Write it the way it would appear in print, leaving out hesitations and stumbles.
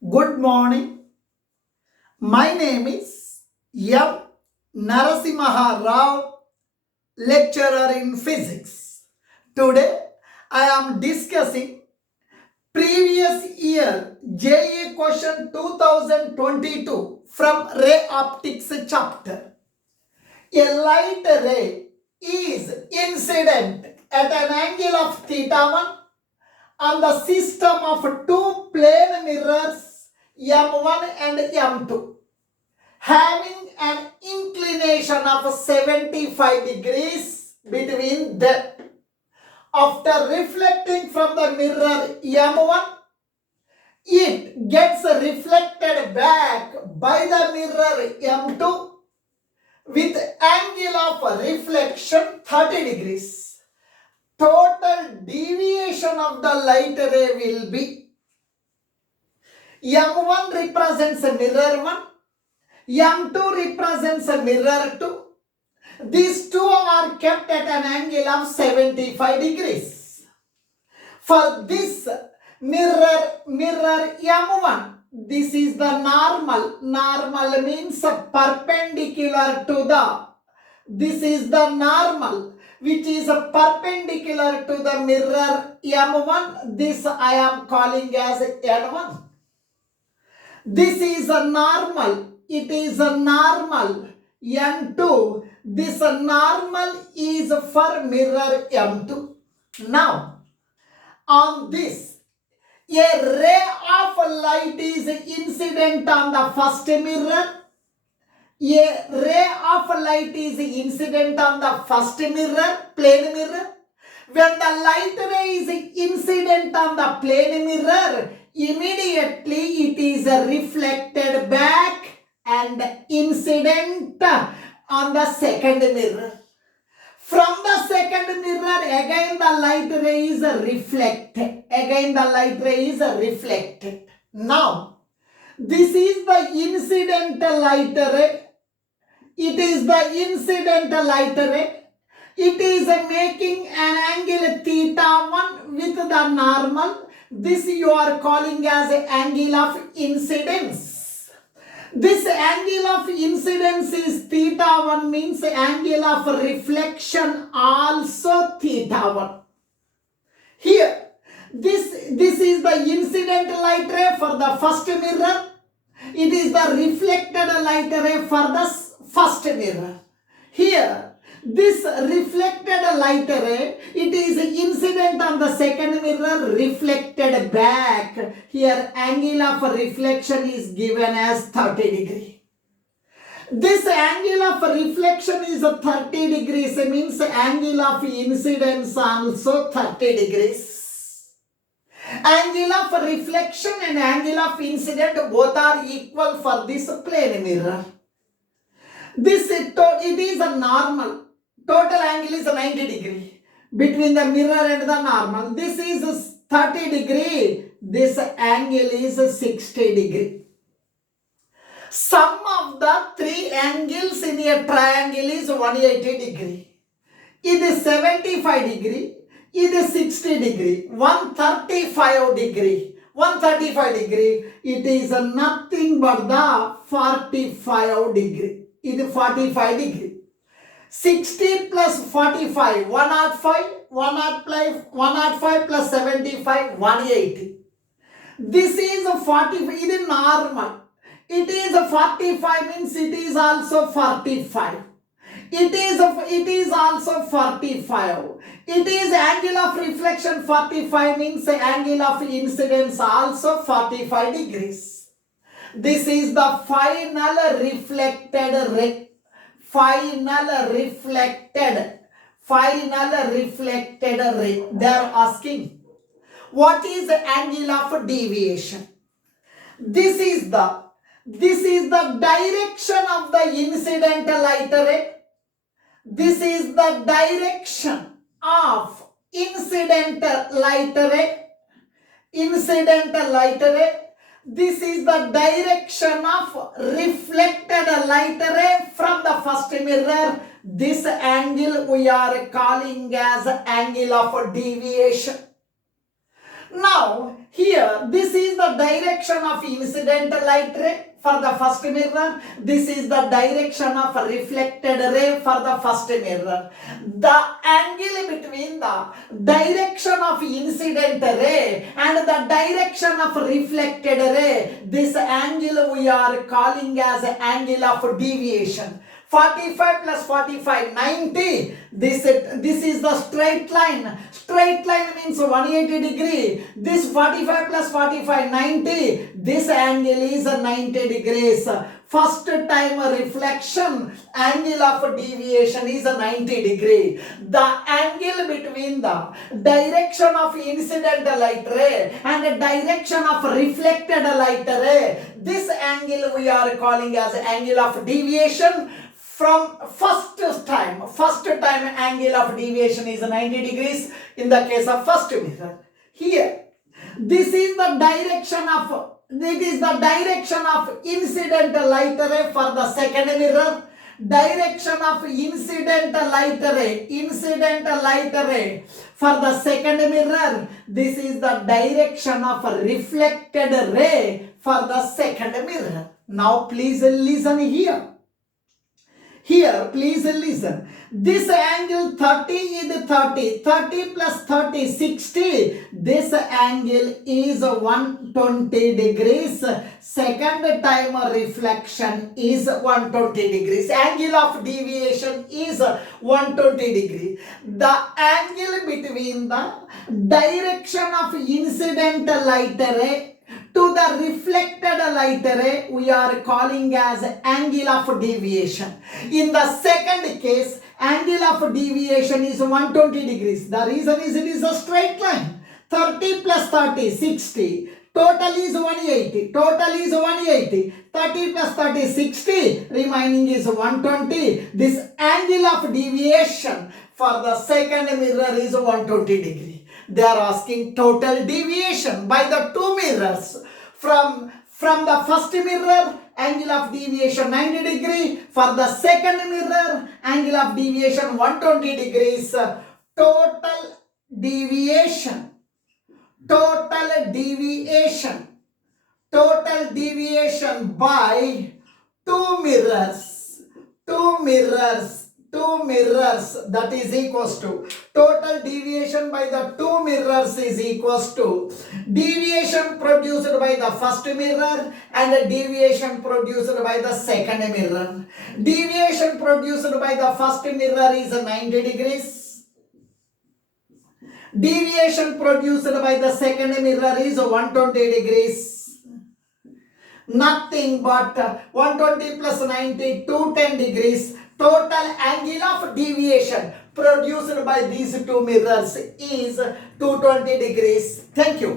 Good morning. My name is M. Narasimha Rao, lecturer in physics. Today I am discussing previous year JEE question 2022 from ray optics chapter. A light ray is incident at an angle of theta 1 on the system of two plane mirrors M1 and M2 having an inclination of 75 degrees between them. After reflecting from the mirror M1, it gets reflected back by the mirror M2 with angle of reflection 30 degrees. Total deviation of the light ray will be M1 represents mirror 1, M2 represents mirror 2. These two are kept at an angle of 75 degrees. For this mirror M1, this is the normal. Normal means perpendicular to the. This is the normal which is perpendicular to the mirror M1. This I am calling as N1. This is a normal. It is a normal N2. This normal is for mirror M2. Now, on this, a ray of light is incident on the first mirror. A ray of light is incident on the first mirror, plane mirror. When the light ray is incident on the plane mirror, immediately it is reflected back and incident on the second mirror. From the second mirror, again the light ray is reflected. Again the light ray is reflected. Now, this is the incident light ray. It is the incident light ray. It is making an angle theta 1 with the normal. This you are calling as an angle of incidence. This angle of incidence is theta 1 means angle of reflection also theta 1. Here, this is the incident light ray for the first mirror. It is the reflected light ray for the first mirror. Here, this reflected light ray, it is incident on the second mirror, reflected back. Here, angle of reflection is given as 30 degree. This angle of reflection is 30 degrees, means angle of incidence also 30 degrees. Angle of reflection and angle of incident both are equal for this plane mirror. This it is a normal. Total angle is 90 degree between the mirror and the normal. This is 30 degree. This angle is 60 degree. Sum of the three angles in a triangle is 180 degree. It is 75 degree. It is 60 degree. 135 degree. 135 degree. It is nothing but the 45 degree. It is 45 degree. 60 plus 45, 105, 105 plus 75, 180. This is a 45, it is normal. It is a 45 means it is also 45. It is also 45. It is angle of reflection 45 means angle of incidence also 45 degrees. This is the final reflected ray. Final reflected ray. They are asking, what is the angle of deviation? This is the direction of the incident light ray. This is the direction of incident light ray. Incident light ray. This is the direction of reflected light ray from the first mirror. This angle we are calling as angle of deviation. Now, here, this is the direction of incident light ray for the first mirror. This is the direction of reflected ray for the first mirror. The angle between the direction of incident ray and the direction of reflected ray, this angle we are calling as angle of deviation. 45 plus 45, 90. This is the straight line. Straight line means 180 degree. This 45 plus 45, 90. This angle is 90 degrees. First time reflection, angle of deviation is 90 degree. The angle between the direction of incident light ray and the direction of reflected light ray, this angle we are calling as angle of deviation. From first time angle of deviation is 90 degrees in the case of first mirror. Here, this is the direction of incident light ray for the second mirror. Direction of incident light ray for the second mirror. This is the direction of reflected ray for the second mirror. Now please listen here. Here, please listen. This angle 30 is 30. 30 plus 30, 60. This angle is 120 degrees. Second time reflection is 120 degrees. Angle of deviation is 120 degrees. The angle between the direction of incident light ray to the reflected light ray we are calling as angle of deviation. In the second case, angle of deviation is 120 degrees. The reason is it is a straight line. 30 plus 30, 60. Total is 180. 30 plus 30, 60. Remaining is 120. This angle of deviation for the second mirror is 120 degree. They are asking total deviation by the two mirrors. From the first mirror, angle of deviation 90 degree. For the second mirror, angle of deviation 120 degrees. Total deviation by two mirrors, that is equals to total deviation by the two mirrors is equals to deviation produced by the first mirror and deviation produced by the second mirror. Deviation produced by the first mirror is 90 degrees. Deviation produced by the second mirror is 120 degrees. Nothing but 120 plus 90, 210 degrees. Total angle of deviation produced by these two mirrors is 220 degrees. Thank you.